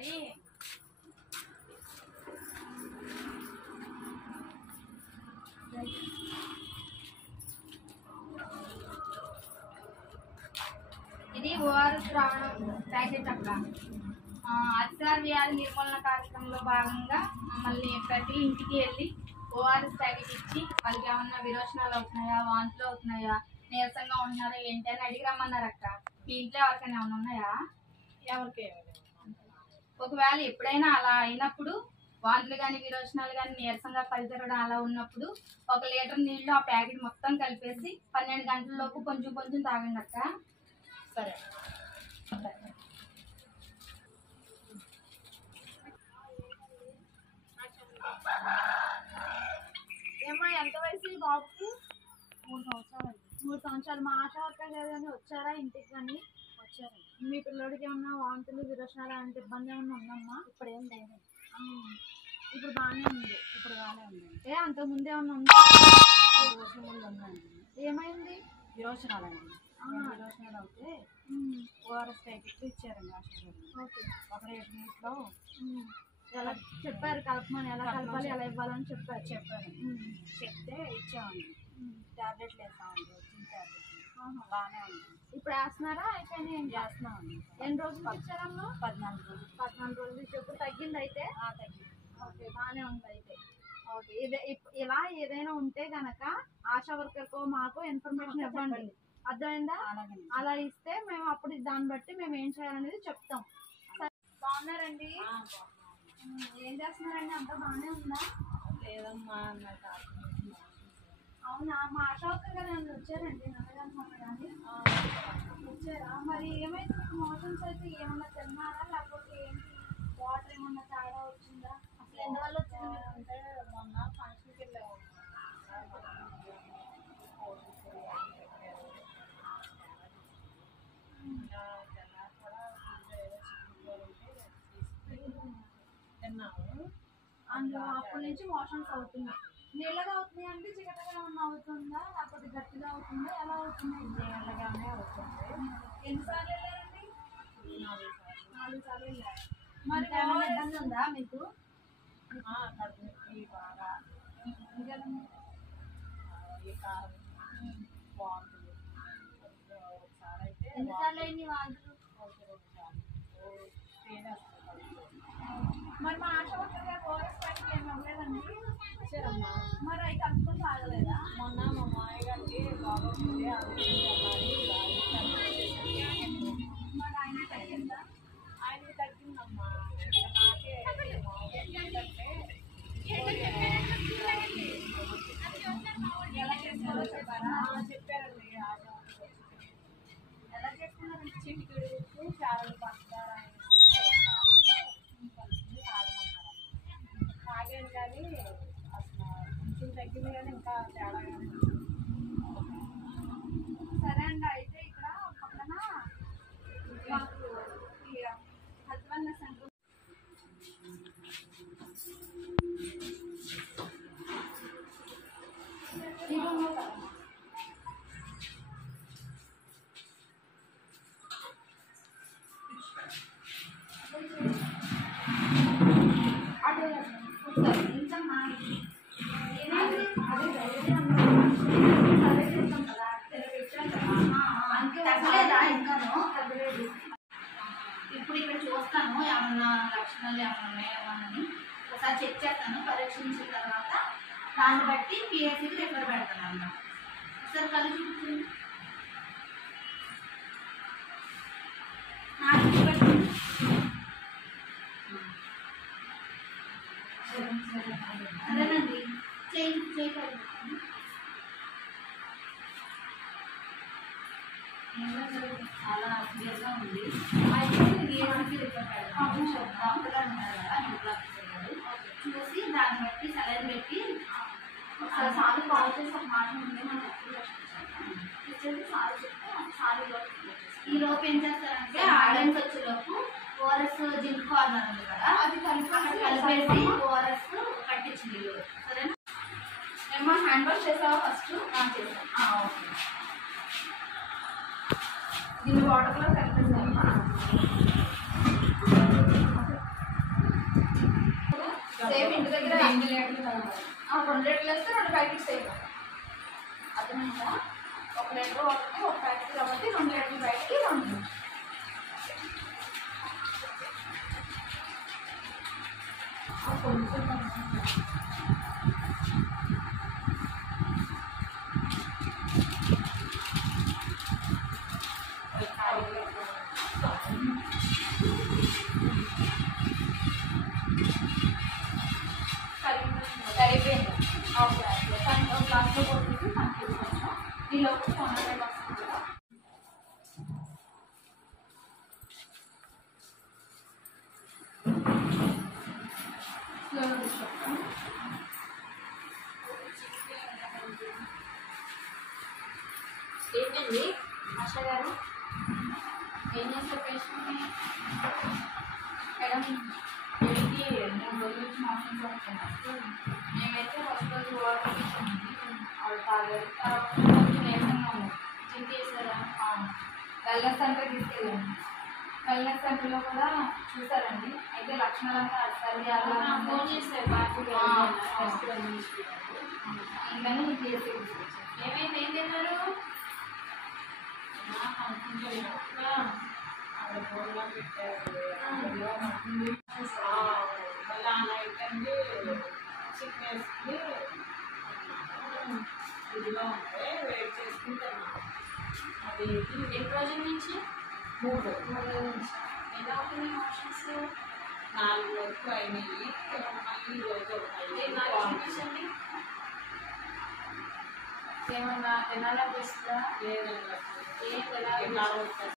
మరి ఇది ఓఆర్ఎస్ ద్రావణం ప్యాకెట్ అక్క. అతిసార వ్యాధి నిర్మూలన కార్యక్రమంలో భాగంగా మమ్మల్ని ప్రతి ఇంటికి వెళ్ళి ఓఆర్ఎస్ ప్యాకెట్ ఇచ్చి వాళ్ళకి ఏమన్నా విరోచనాలు అవుతున్నాయా, వాంతులు అవుతున్నాయా, నీరసంగా ఉంటున్నారా ఏంటి అని అడిగి రమ్మన్నారు అక్క. మీ ఇంట్లో ఎవరికైనా ఏమైనా ఉన్నాయా? ఎవరికి ఒకవేళ ఎప్పుడైనా అలా అయినప్పుడు వాంతులు కానీ విరోచనాలు కానీ నీరసంగా పడితెరగడం అలా ఉన్నప్పుడు 1 లీటర్ నీళ్ళు ఆ ప్యాకెట్ మొత్తం కలిపేసి 12 గంటల లోపు కొంచెం కొంచెం తాగండి అక్క. సరే. ఏమ్మా ఎంత వయసు బాబుకి? 3 సంవత్సరాలు. 3 సంవత్సరాలు. మా ఆశా వర్కర్ కానీ వచ్చారా ఇంటికి? కానీ వచ్చారు. మీ పిల్లడికి ఏమన్నా వాంతులు విరోచనాలు అంటే ఇబ్బంది ఏమన్నా ఉందమ్మా? ఇప్పుడు ఏం లేదు. ఇప్పుడు బాగానే ఉంది. ఇప్పుడు బాగానే ఉంది. అంతకు ముందు ఏమన్నా ఉందా? 5 రోజుల ముందు ఉందండి. ఏమైంది? విరోచనాలండి. విరోచనాలు అవుతే ఓఆర్ఎస్ ప్యాకెట్లు ఇచ్చారండి హాస్పిటల్. ఓకే. 1 లీటర్ నీటిలో ఎలా చెప్పారు కలపమని, ఎలా కలపాలి, ఎలా ఇవ్వాలని చెప్పారు. చెప్తే ఇచ్చామండి. టాబ్లెట్లు వేసామండి. వచ్చిన టాబ్లెట్లు బాగానే ఉంది. ఇప్పుడు వేస్తున్నారా? అయిపోయినా ఏం చేస్తున్నామండి. ఎన్ని రోజులు ఇచ్చారమ్మా? 14 రోజులు. 14 రోజులు ఇచ్చి ఇప్పుడు తగ్గింది అయితే? తగ్గింది. ఓకే, బాగానే ఉంది అయితే. ఓకే, ఇలా ఏదైనా ఉంటే గనక ఆశా వర్కర్కో మాకు ఇన్ఫర్మేషన్ ఇవ్వండి. అర్థమైందా? అలా ఇస్తే మేము అప్పుడు దాన్ని బట్టి మేము ఏం చేయాలనేది చెప్తాం. బాగున్నారండి? ఏం చేస్తున్నారండి? అంతా బాగానే ఉందా? లేదమ్మా. అవునా? మా ఆశా వర్కర్ కదా వచ్చారండి నన్నగాని కానీ వచ్చారా? మరి ఏమైతే మోషన్స్ అయితే ఏమన్నా తిన్నారా లేకపోతే ఏంటి? వాటర్ ఏమన్నా తేడా వచ్చిందా? అసలు ఎందువల్ల వచ్చింది? అంటే మొన్న ఫంక్షన్కి వెళ్ళాము. తిన్నాము. అందులో అప్పటి నుంచి మోషన్స్ అవుతున్నాయి. నీళ్ళగా అవుతున్నాయి అంటే చికటగా ఏమన్నా అవుతుందా లేకపోతే గట్టిగా అవుతుందా? ఎలా అవుతున్నాయి? నీళ్ళగానే అవుతుంది. ఎన్నిసార్లు వెళ్ళారండి? 4 సార్లు వెళ్ళారు. మరి ఏమైనా ఇబ్బంది ఉందా మీకు? కడుపు నొప్పి బాగా, ఈ కారం, వాంతులు. ఒకసారి అయితే ఎన్నిసార్లు అయింది వాంతులు? 2 సార్లు. మరి మా ఆశ వర్కర్ గారు ఓఆర్ఎస్ ప్యాకెట్ ఏమి అవ్వలేదండి? ఇచ్చారమ్మా. మరి అవి కలుపుకొని తాగలేదా? మొన్న మా మామయ్య గారికి బాగోతుంది మరి ఆయన తగ్గిందా? ఆయనకి తగ్గిందమ్మా. నాకే ఏంటంటే ఎలా చేస్తారో చెప్పారా? చెప్పారండి. ఎలా చేసుకున్నారండి? చిటికెడు ఉప్పు, చారలు పంచదార తాగాను కానీ అసలు కొంచెం తగ్గింది కానీ ఇంకా తేడాగా. సరే అండి. అయితే ఇక్కడ పక్కన మాకు హెల్త్ వెల్నెస్ సెంటర్ ఇప్పుడు ఇక్కడ చూస్తాను ఏమన్నా లక్షణాలు ఏమన్నా ఉన్నాయేమో అని ఒకసారి చెక్ చేస్తాను. పరీక్షించిన తర్వాత దాన్ని బట్టి పిఎస్సికి రిఫర్ పెడతాను అన్నమాట. ఒకసారి కళ్ళు చూపించండి. సరేనండి. చేయగలుగుతాను. చాలా క్లియర్గా ఉంది. అయితే పిఎస్సికి రిఫర్ పెడతాను. డాక్టర్ గారు ఉన్నారు కదా, మెడికల్ ఆఫీసర్ గారు, చూసి దాన్ని బట్టి సలైన్ పెట్టి ఒకసారి సార్లు కాల్ చేసి ఒక మాట ఉంది మనం ఇచ్చేసి సార్ చెప్తే సార్ ఈ లోపు ఏం చేస్తారంటే ఆడెన్స్ వచ్చేలోపు ఓఆర్ఎస్ జింక్ కార్నర్ ఉంది కదా, అది కలిపేసి ఓఆర్ఎస్ కట్టించింది. సరేనా? ఏమో హ్యాండ్ వాష్ చేసావా ఫస్ట్? చేసాను. ఓకే. దీన్ని వాటర్లో కలిపేసాను. సేమ్ ఇంటి దగ్గర 2 లీటర్లు కదా 2 లీటర్లు వేస్తే 2 ప్యాకెట్స్ వేయాలి. అర్థమైందా? 1 లీటర్ వాటర్కి 1 ప్యాకెట్ కాబట్టి 2 లీటర్ల బయటకి 2 సరిపోయింది. ఓకే ఒక గ్లాస్లో కొట్టేసి పంపించాను. ఈలోపు తొందరగా వస్తుంది కదా. ఏంటండి ఆశ గారు, ఏం చేస్తారు పేషెంట్ని? మేడం వీడికి 3 రోజుల నుంచి మోషన్స్ వస్తున్నాయి. మేమైతే ఫస్ట్ రోజు వాటర్ ఇచ్చాము, వాళ్ళు తాగారు. తర్వాత కొంచెం నీరసంగా ఉంది. చెక్ చేస్తారా? Wellness centre తీసుకెళ్ళాము. వెల్నెస్ సెంటర్లో కూడా చూసారండి. అయితే లక్షణాలంతా సరి ఫోన్ చేస్తారు బాగా ఇంకని పిఎస్సీ ఏమైంది? ఏం తిన్నారు? ఇదిలో ఉంటే వెయిట్ చేసుకుంటాను. అది ఎన్ని రోజుల నుంచి? 3 ఎలా అవుతున్నాయి ఆప్షన్స్? 4 వరకు అయినాయి. మళ్ళీ రోజు నాకు చూపించండి. ఏమన్నా తినాలనిపిస్తుందా? లేదండి ఏం ఎలా ఎలా వస్తుంది